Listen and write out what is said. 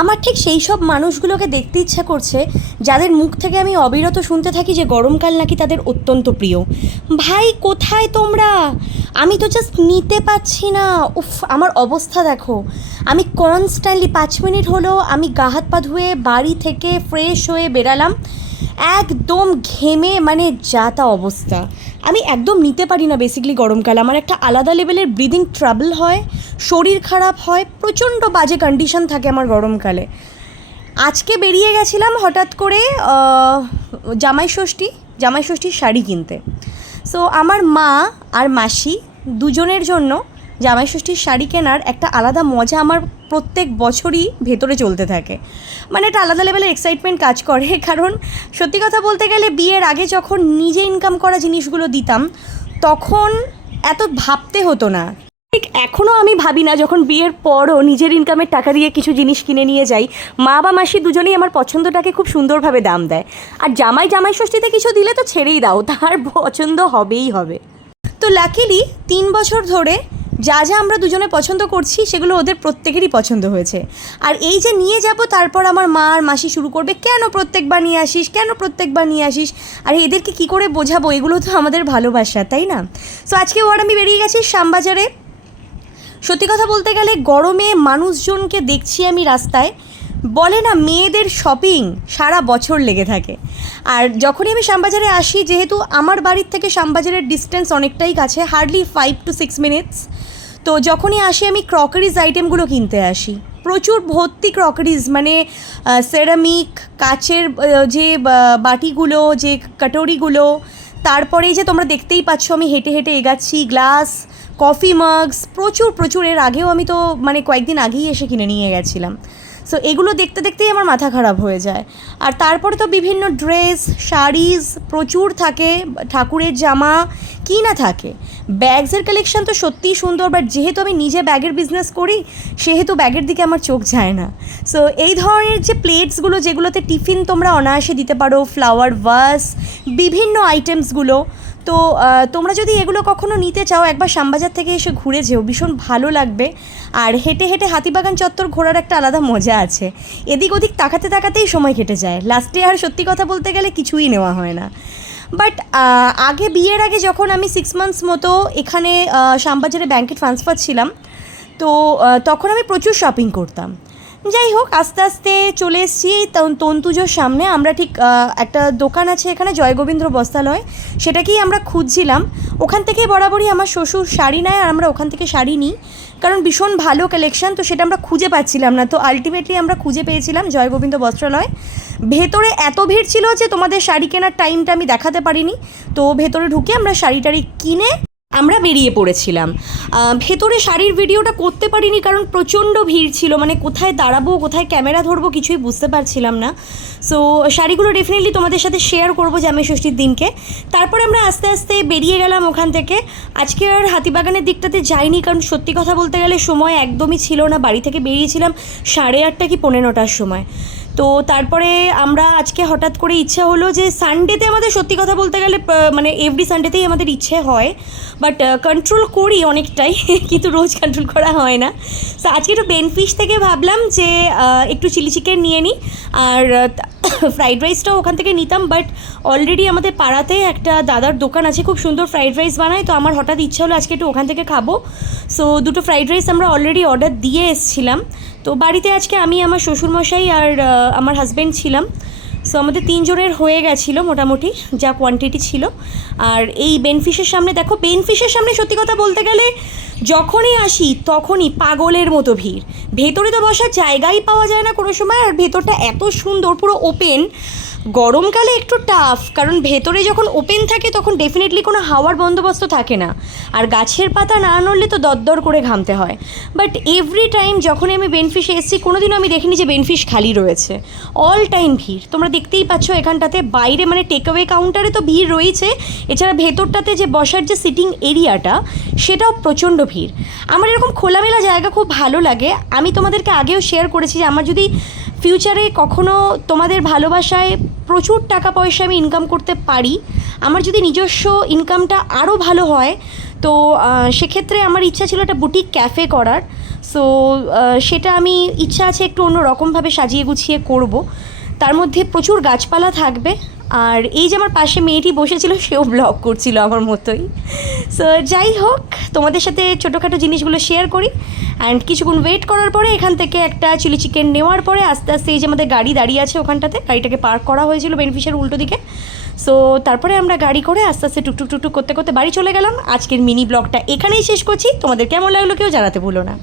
আমার ঠিক সেই সব মানুষগুলোকে দেখতে ইচ্ছা করছে যাদের মুখ থেকে আমি অবিরত শুনতে থাকি যে গরমকাল নাকি তাদের অত্যন্ত প্রিয়। ভাই কোথায় তোমরা? আমি তো জাস্ট নিতে পারছি না। উফ, আমার অবস্থা দেখো। আমি কনস্ট্যান্টলি 5 মিনিট হলো আমি গা হাত পা ধুয়ে বাড়ি থেকে ফ্রেশ হয়ে বেরালাম, একদম ঘেমে মানে যা তা অবস্থা। আমি একদম নিতে পারি না বেসিক্যালি গরমকাল। আমার একটা আলাদা লেভেলের ব্রিদিং ট্রাবল হয়, শরীর খারাপ হয়, প্রচণ্ড বাজে কন্ডিশন থাকে আমার গরমকালে। আজকে বেরিয়ে গেছিলাম হঠাৎ করে জামাইষষ্ঠীর শাড়ি কিনতে। সো আমার মা আর মাসি দুজনের জন্য জামাইষষ্ঠীর শাড়ি কেনার একটা আলাদা মজা আমার প্রত্যেক বছরই ভেতরে চলতে থাকে। মানে একটা আলাদা লেভেলের এক্সাইটমেন্ট কাজ করে, কারণ সত্যি কথা বলতে গেলে বিয়ের আগে যখন নিজে ইনকাম করা জিনিসগুলো দিতাম তখন এত ভাবতে হতো না। ঠিক এখনও আমি ভাবি না, যখন বিয়ের পরও নিজের ইনকামের টাকা দিয়ে কিছু জিনিস কিনে নিয়ে যাই, মা বা মাসি দুজনেই আমার পছন্দটাকে খুব সুন্দরভাবে দাম দেয়। আর জামাইষষ্ঠীতে কিছু দিলে তো ছেড়েই দাও, তার পছন্দ হবেই হবে। তো লাকিলি 3 বছর ধরে যা যা আমরা দুজনে পছন্দ করছি সেগুলো ওদের প্রত্যেকেরই পছন্দ হয়েছে। আর এই যে নিয়ে যাব, তারপর আমার মা আর মাসি শুরু করবে, কেন প্রত্যেকবার নিয়ে আসিস। আর এদেরকে কি করে বোঝাবো, এগুলো তো আমাদের ভালোবাসা, তাই না? সো আজকে আমি বেরিয়ে গেছি শ্যামবাজারে। সত্যি কথা বলতে গেলে গরমে মানুষজনকে দেখছি আমি রাস্তায়, বলে না মেয়েদের শপিং সারা বছর লেগে থাকে। আর যখনই আমি শ্যামবাজারে আসি, যেহেতু আমার বাড়ির থেকে শ্যামবাজারের ডিস্টেন্স অনেকটাই কাছে, হার্ডলি 5 to 6 মিনিটস, তো যখনই আসি আমি ক্রকারিজ আইটেমগুলো কিনতে আসি। প্রচুর ভর্তি ক্রকারিজ, মানে সেরামিক, কাচের যে বাটিগুলো, যে কাটোরিগুলো, তারপরে যে তোমরা দেখতেই পাচ্ছ আমি হেঁটে হেঁটে এগাচ্ছি, গ্লাস, কফি মাগস, প্রচুর। এর আগেও আমি তো মানে কয়েকদিন আগেই এসে কিনে নিয়ে গেছিলাম। সো এগুলো দেখতে দেখতেই আমার মাথা খারাপ হয়ে যায়। আর তারপরে তো বিভিন্ন ড্রেস, শাড়িজ প্রচুর থাকে, ঠাকুরের জামা কি না থাকে। ব্যাগসের কালেকশন তো সত্যিই সুন্দর, বাট যেহেতু আমি নিজে ব্যাগের বিজনেস করি সেহেতু ব্যাগের দিকে আমার চোখ যায় না। সো এই ধরনের যে প্লেটসগুলো, যেগুলোতে টিফিন তোমরা অনায়াসে দিতে পারো, ফ্লাওয়ার ভাস, বিভিন্ন আইটেমসগুলো, তো তোমরা যদি এগুলো কখনো নিতে চাও একবার শ্যামবাজার থেকে এসে ঘুরে যেও, ভীষণ ভালো লাগবে। আর হেঁটে হেঁটে হাতিবাগান চত্বর ঘোরার একটা আলাদা মজা আছে। এদিক ওদিক তাকাতে তাকাতেই সময় কেটে যায়, লাস্টে আর সত্যি কথা বলতে গেলে কিছুই নেওয়া হয় না। বাট আগে বিয়ের আগে যখন আমি 6 মান্থস মতো এখানে শ্যামবাজারে ব্যাংকে ট্রান্সফার ছিলাম, তো তখন আমি প্রচুর শপিং করতাম। যাই হোক, আস্তে আস্তে চলে এসেছি তন্তুজোর সামনে। আমরা ঠিক একটা দোকান আছে এখানে, জয়গোবিন্দ্র বস্ত্রালয়, সেটাকেই আমরা খুঁজছিলাম। ওখান থেকে বরাবরই আমার শ্বশুর শাড়ি নেয় আর আমরা ওখান থেকে শাড়ি নিই, কারণ ভীষণ ভালো কালেকশন। তো সেটা আমরা খুঁজে পাচ্ছিলাম না, তো আলটিমেটলি আমরা খুঁজে পেয়েছিলাম জয়গোবিন্দ বস্ত্রালয়। ভেতরে এত ভিড় ছিল যে তোমাদের শাড়ি কেনার টাইমটা আমি দেখাতে পারিনি। তো ভেতরে ঢুকে আমরা শাড়ি কিনে আমরা বেরিয়ে পড়েছিলাম। ভেতরে শাড়ির ভিডিওটা করতে পারিনি কারণ প্রচণ্ড ভিড় ছিল, মানে কোথায় দাঁড়াবো, কোথায় ক্যামেরা ধরবো কিছুই বুঝতে পারছিলাম না। সো শাড়িগুলো ডেফিনেটলি তোমাদের সাথে শেয়ার করবো জামাইষষ্ঠীর দিনকে। তারপরে আমরা আস্তে আস্তে বেরিয়ে গেলাম ওখান থেকে। আজকে আর হাতিবাগানের দিকটাতে যাইনি, কারণ সত্যি কথা বলতে গেলে সময় একদমই ছিল না। বাড়ি থেকে বেরিয়েছিলাম 8:30 কি 9:15টার সময়। তো তারপরে আমরা আজকে হঠাৎ করে ইচ্ছা হলো যে সানডেতে আমাদের সত্যি কথা বলতে গেলে মানে এভরি সানডেতেই আমাদের ইচ্ছে হয়, বাট কন্ট্রোল করি অনেকটাই, কিন্তু রোজ কন্ট্রোল করা হয় না। সো আজকে একটু বেনফিশ থেকে ভাবলাম যে একটু চিলি চিকেন নিয়ে নিই, আর ফ্রাইড রাইসটাও ওখান থেকে নিতাম। বাট অলরেডি আমাদের পাড়াতে একটা দাদার দোকান আছে, খুব সুন্দর ফ্রাইড রাইস বানায়, তো আমার হঠাৎ ইচ্ছা হলো আজকে একটু ওখান থেকে খাবো। সো 2টো ফ্রাইড রাইস আমরা অলরেডি অর্ডার দিয়ে এসেছিলাম। তো বাড়িতে আজকে আমি, আমার শ্বশুরমশাই আর আমার হাজব্যান্ড ছিলাম। সো আমাদের 3 জনের হয়ে গেছিলো মোটামুটি যা কোয়ান্টিটি ছিল। আর এই বেনফিশের সামনে দেখো, বেনফিশের সামনে সত্যি কথা বলতে গেলে যখনই আসি তখনই পাগলের মতো ভিড়। ভেতরে তো বসার জায়গাই পাওয়া যায় না কোনো সময়, আর ভেতরটা এত সুন্দর, পুরো ওপেন। গরমকালে একটু টাফ, কারণ ভেতরে যখন ওপেন থাকে তখন ডেফিনেটলি কোনো হাওয়ার বন্দোবস্ত থাকে না, আর গাছের পাতা না নড়লে তো দরদর করে ঘামতে হয়। বাট এভরি টাইম যখনই আমি বেনফিশে এসেছি, কোনোদিনও আমি দেখিনি যে বেনফিশ খালি রয়েছে। অল টাইম ভিড়, তোমরা দেখতেই পাচ্ছ এখানটাতে। বাইরে মানে টেকঅ্যাওয়ে কাউন্টারে তো ভিড় রয়েছে, এছাড়া ভেতরটাতে যে বসার যে সিটিং এরিয়াটা সেটাও প্রচণ্ড ভিড়। আমার এরকম খোলামেলা জায়গা খুব ভালো লাগে। আমি তোমাদেরকে আগেও শেয়ার করেছি যে আমার যদি ফিউচারে কখনো তোমাদের ভালোবাসায় প্রচুর টাকা পয়সা আমি ইনকাম করতে পারি, আমার যদি নিজস্ব ইনকামটা আরও ভালো হয়, তো সেক্ষেত্রে আমার ইচ্ছা ছিল একটা বুটিক ক্যাফে করার। সো সেটা আমি ইচ্ছা আছে একটু অন্য রকমভাবে সাজিয়ে গুছিয়ে করব। তার মধ্যে প্রচুর গাছপালা থাকবে। আর এই যে আমার পাশে মেয়েটি বসেছিল, সেও ব্লগ করছিল আমার মতোই। সো যাই হোক, তোমাদের সাথে ছোটোখাটো জিনিসগুলো শেয়ার করি। অ্যান্ড কিছুক্ষণ ওয়েট করার পরে এখান থেকে একটা চিলি চিকেন নেওয়ার পরে আস্তে আস্তে এই যে আমাদের গাড়ি দাঁড়িয়ে আছে ওখানটাতে, গাড়িটাকে পার্ক করা হয়েছিল বেনিফিশিয়াল উল্টো দিকে। সো তারপরে আমরা গাড়ি করে আস্তে আস্তে টুকটুক টুকটুক করতে করতে বাড়ি চলে গেলাম। আজকের মিনি ব্লগটা এখানেই শেষ করছি। তোমাদের কেমন লাগলো কেউ জানাতে ভুলো না।